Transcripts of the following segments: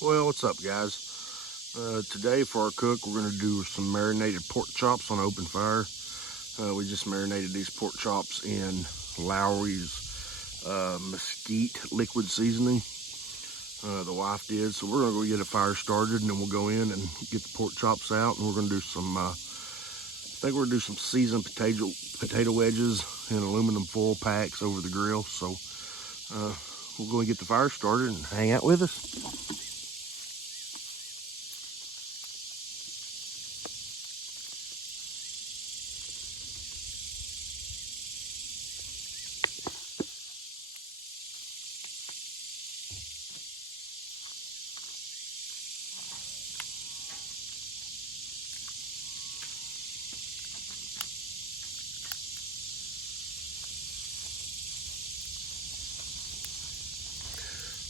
Well, what's up, guys? Today for our cook, we're going to do some marinated pork chops on open fire. We just marinated these pork chops in Lowry's mesquite liquid seasoning. The wife did, so we're going to go get a fire started, and then we'll go in and get the pork chops out, and we're going to do some, I think we're going to do some seasoned potato wedges in aluminum foil packs over the grill. So we'll go and get the fire started and hang out with us.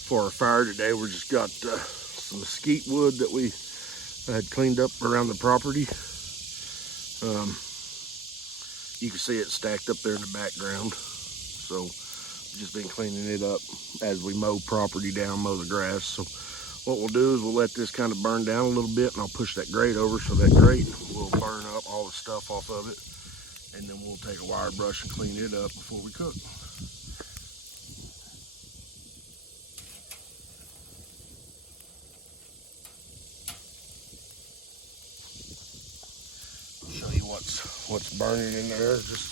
For our fire today, we just got some mesquite wood that we had cleaned up around the property. You can see it stacked up there in the background. So we've just been cleaning it up as we mow property down, mow the grass. So what we'll do is we'll let this kind of burn down a little bit, and I'll push that grate over so that grate will burn up all the stuff off of it. And then we'll take a wire brush and clean it up before we cook. Show you what's burning in there. Just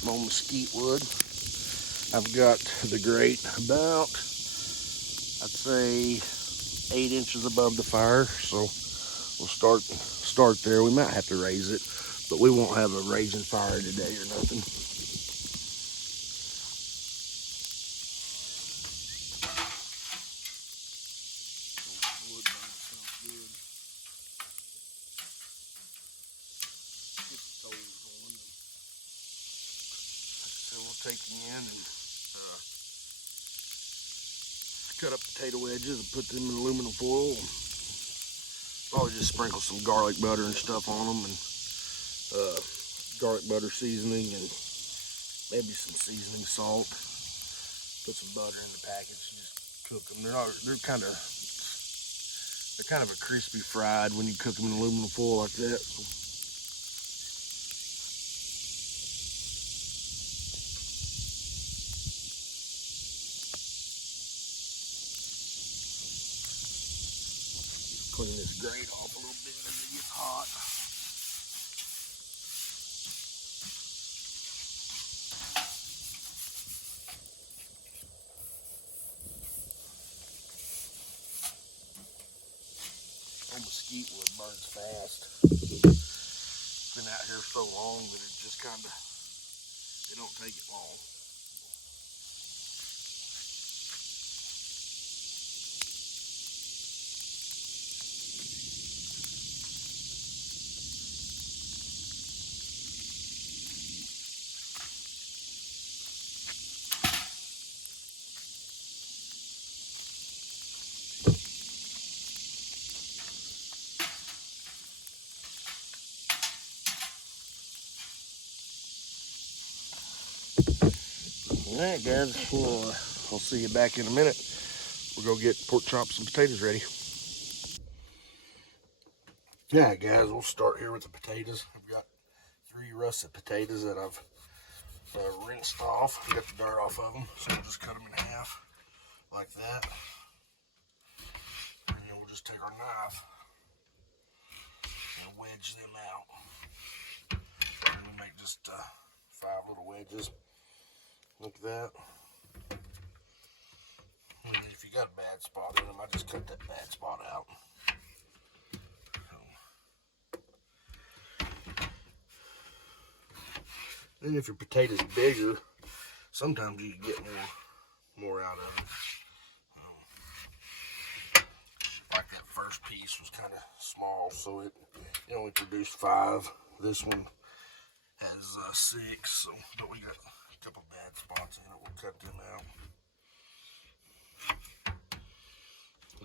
some old mesquite wood. I've got the grate about, I'd say, 8 inches above the fire. So we'll start there. We might have to raise it, but we won't have a raging fire today or nothing. Wood burns sounds good. Get the coals going. So we'll take them in and cut up potato wedges and put them in aluminum foil. Probably just sprinkle some garlic butter and stuff on them, and garlic butter seasoning, and maybe some seasoning salt. Put some butter in the package. Just cook them. They're kind of a crispy fried when you cook them in aluminum foil like that. So clean this grate off a little bit as it gets hot. Old mesquite wood burns fast. Been out here so long that it just kind of, it don't take it long. Alright guys, I'll see you back in a minute. We'll go get pork chops and potatoes ready. Alright guys, we'll start here with the potatoes. I've got 3 russet potatoes that I've rinsed off. Got the dirt off of them, so we'll just cut them in half like that. And then we'll just take our knife and wedge them out. And we'll make just 5 little wedges. Look at that. And if you got a bad spot in them, I just cut that bad spot out. Then if your potato's bigger, sometimes you can get more out of it. Like that first piece was kind of small, so it only produced 5. This one has 6, so but we got a couple bad spots in it. We'll cut them out.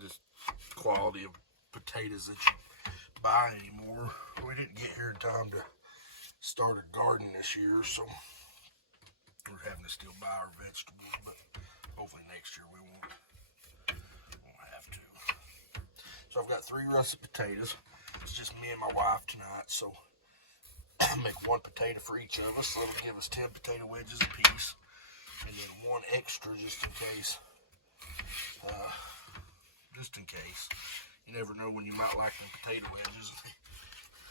Just quality of potatoes that you buy anymore. We didn't get here in time to start a garden this year, so we're having to still buy our vegetables, but hopefully next year we won't have to. So I've got 3 russet potatoes. It's just me and my wife tonight, so I'll make 1 potato for each of us. So that'll give us 10 potato wedges apiece, and then 1 extra just in case. Just in case. You never know when you might like them potato wedges.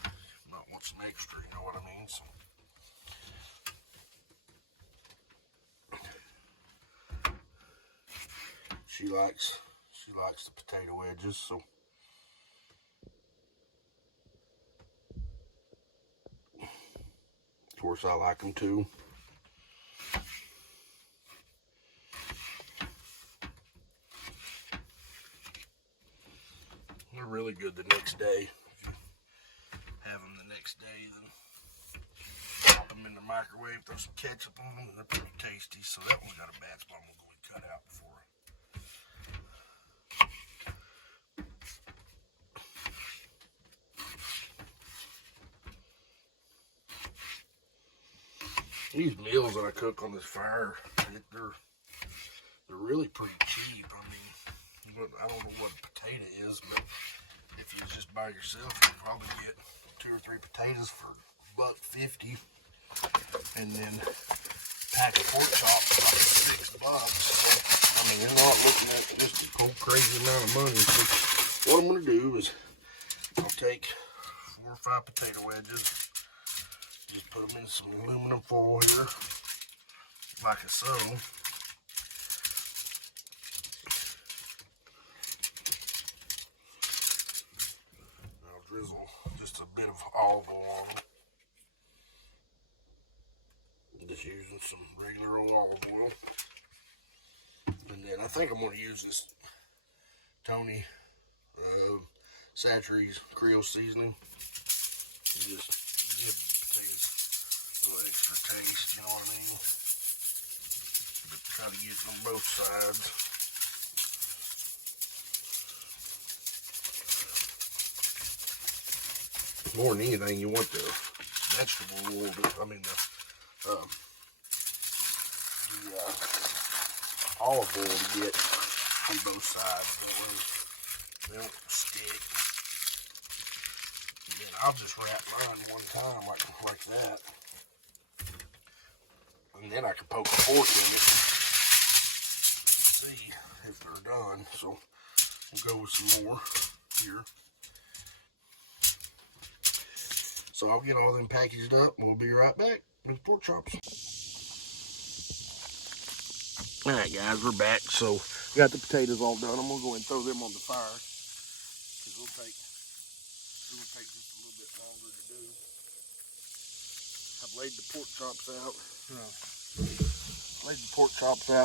You might want some extra, you know what I mean? So. She likes the potato wedges, so of course I like them too. They're really good the next day. If you have them the next day, then pop them in the microwave, throw some ketchup on them, and they're pretty tasty. So that one's got a bad spot. I'm gonna go and cut out before. These meals that I cook on this fire, they're really pretty cheap. I mean, I don't know what a potato is, but if you're just by yourself, you can probably get 2 or 3 potatoes for $1.50, and then a pack of pork chops for like $6. So I mean, you're not looking at just a whole crazy amount of money. So what I'm gonna do is I'll take 4 or 5 potato wedges. Just put them in some aluminum foil here, like so. I'll drizzle just a bit of olive oil on them. Just using some regular old olive oil. And then I think I'm going to use this Tony Satchery's Creole seasoning. Just give a little extra taste, you know what I mean? But try to get it on both sides. More than anything, you want the vegetable oil, olive oil to get on both sides. That way they don't stick. And then I'll just wrap mine one time like that. And then I can poke a fork in it and see if they're done. So we'll go with some more here. So I'll get all them packaged up and we'll be right back with pork chops. Alright guys, we're back. So we got the potatoes all done. I'm gonna go ahead and throw them on the fire, because it'll take just a little bit longer to do. I've laid the pork chops out.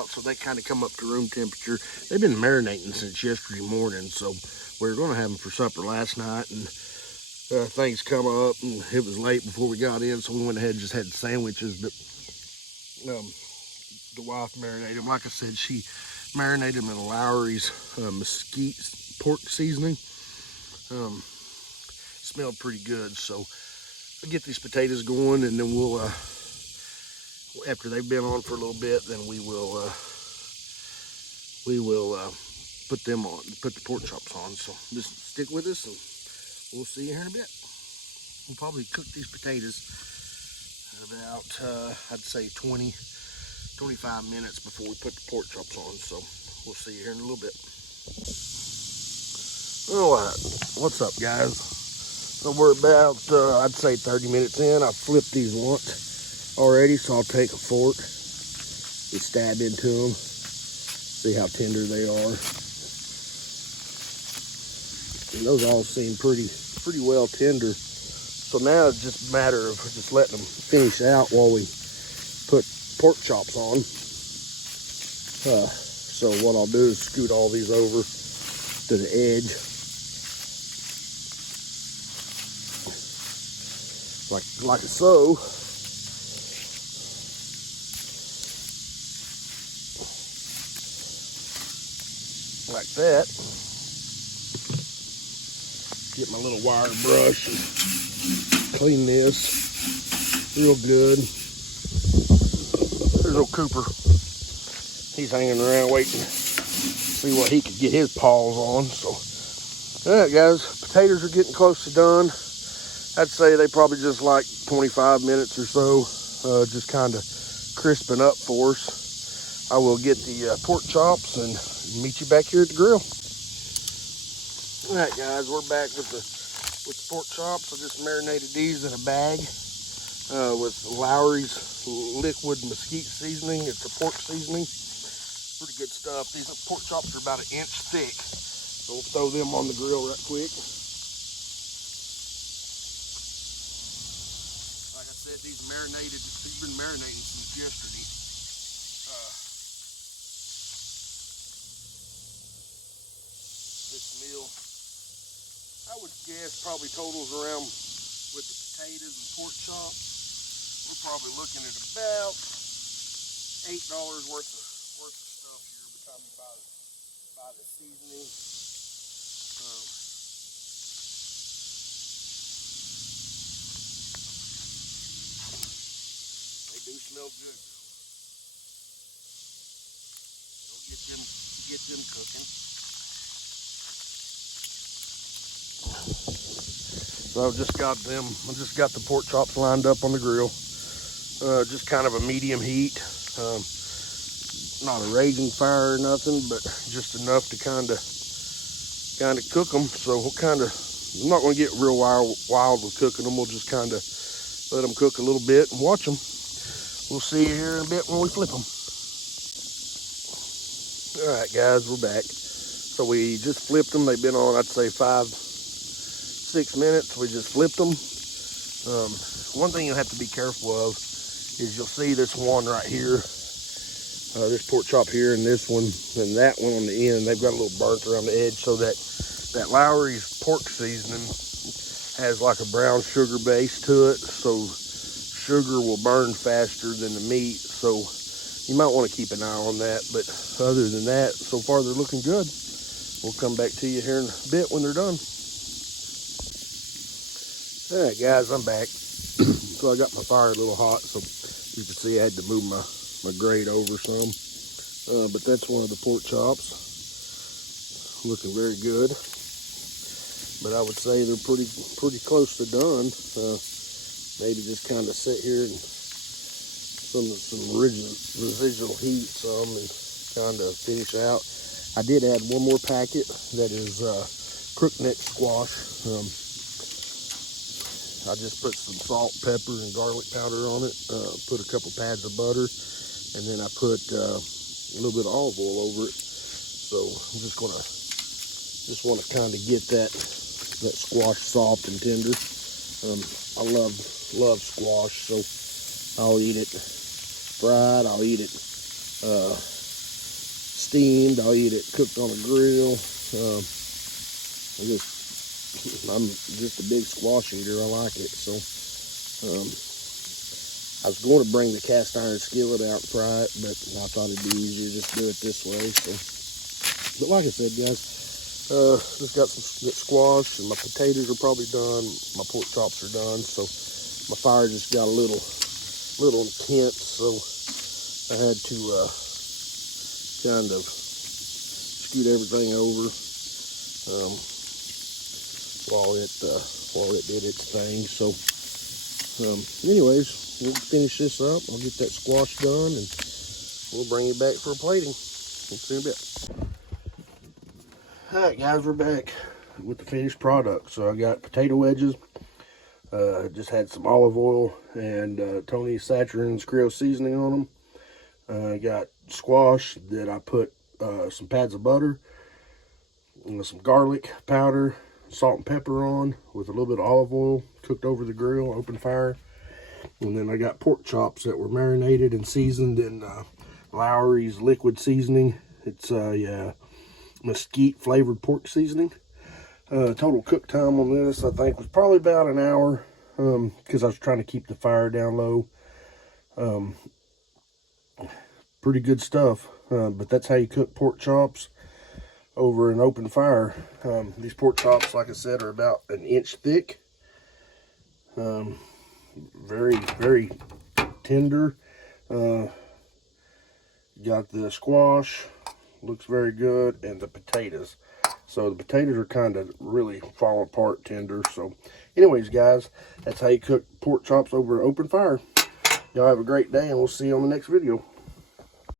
So they kind of come up to room temperature. They've been marinating since yesterday morning, so we were going to have them for supper last night, and things come up, and it was late before we got in, so we went ahead and just had sandwiches. But the wife marinated them. Like I said, she marinated them in Lowry's mesquite pork seasoning. Smelled pretty good, so I'll get these potatoes going, and then we'll after they've been on for a little bit, then we will put the pork chops on. So just stick with us, and we'll see you here in a bit. We'll probably cook these potatoes at about I'd say 20-25 minutes before we put the pork chops on. So we'll see you here in a little bit. All right, what's up guys? So we're about I'd say 30 minutes in. I've flipped these once already, so I'll take a fork and stab into them, see how tender they are. And those all seem pretty well tender. So now it's just a matter of just letting them finish out while we put pork chops on. So what I'll do is scoot all these over to the edge, like so. Like that. Get my little wire brush and clean this real good. There's old Cooper. He's hanging around waiting to see what he could get his paws on. So All right, guys, potatoes are getting close to done. I'd say they probably just like 25 minutes or so, just kind of crisping up for us. I will get the pork chops and meet you back here at the grill. All right, guys, we're back with the pork chops. I just marinated these in a bag with Lowry's liquid mesquite seasoning. It's a pork seasoning. Pretty good stuff. These pork chops are about 1 inch thick. So we'll throw them on the grill right quick. Like I said, these been marinating since yesterday. This meal, I would guess, probably totals around, with the potatoes and pork chops, we're probably looking at about $8 worth of stuff here by the time you buy the seasoning. They do smell good though. So get them cooking. So I just got the pork chops lined up on the grill. Just kind of a medium heat. Not a raging fire or nothing, but just enough to kind of cook them. So I'm not going to get real wild with cooking them. We'll just kind of let them cook a little bit and watch them. We'll see you here in a bit when we flip them. All right, guys, we're back. So we just flipped them. They've been on, I'd say, 5-6 minutes. We just flipped them. One thing you have to be careful of is you'll see this one right here, this pork chop here, and this one, and that one on the end. They've got a little burnt around the edge, so that Lowry's pork seasoning has like a brown sugar base to it, so sugar will burn faster than the meat. So you might want to keep an eye on that. But other than that, so far they're looking good. We'll come back to you here in a bit when they're done. All right, guys, I'm back. So I got my fire a little hot, so you can see I had to move my grate over some. But that's one of the pork chops. Looking very good. But I would say they're pretty close to done. Maybe just kind of sit here and some residual heat some and kind of finish out. I did add one more packet that is crookneck squash. I just put some salt, pepper, and garlic powder on it. Put a couple pads of butter, and then I put a little bit of olive oil over it. So I'm just want to kind of get that squash soft and tender. I love squash, so I'll eat it fried. I'll eat it steamed. I'll eat it cooked on a grill. I'm just a big squash eater. I like it. So I was going to bring the cast iron skillet out and fry it, but I thought it'd be easier just do it this way. So, but like I said, guys, just got some squash, and my potatoes are probably done. My pork chops are done. So my fire just got a little intense, so I had to kind of scoot everything over while it did its thing. So anyways, we'll finish this up. I'll get that squash done, and we'll bring you back for a plating. We'll see you in a bit. All right, guys, we're back with the finished product. So I got potato wedges. Just had some olive oil and Tony Satcharin's grill seasoning on them. I got squash that I put some pads of butter and some garlic powder, salt and pepper on with a little bit of olive oil, cooked over the grill, open fire. And then I got pork chops that were marinated and seasoned in Lowry's liquid seasoning. It's mesquite flavored pork seasoning. Total cook time on this, I think, was probably about an hour, because I was trying to keep the fire down low. Pretty good stuff, but that's how you cook pork chops over an open fire. These pork chops, like I said, are about 1 inch thick. Very, very tender. Got the squash, looks very good, and the potatoes. So the potatoes are kind of really falling apart tender. So anyways, guys, that's how you cook pork chops over an open fire. Y'all have a great day, and we'll see you on the next video.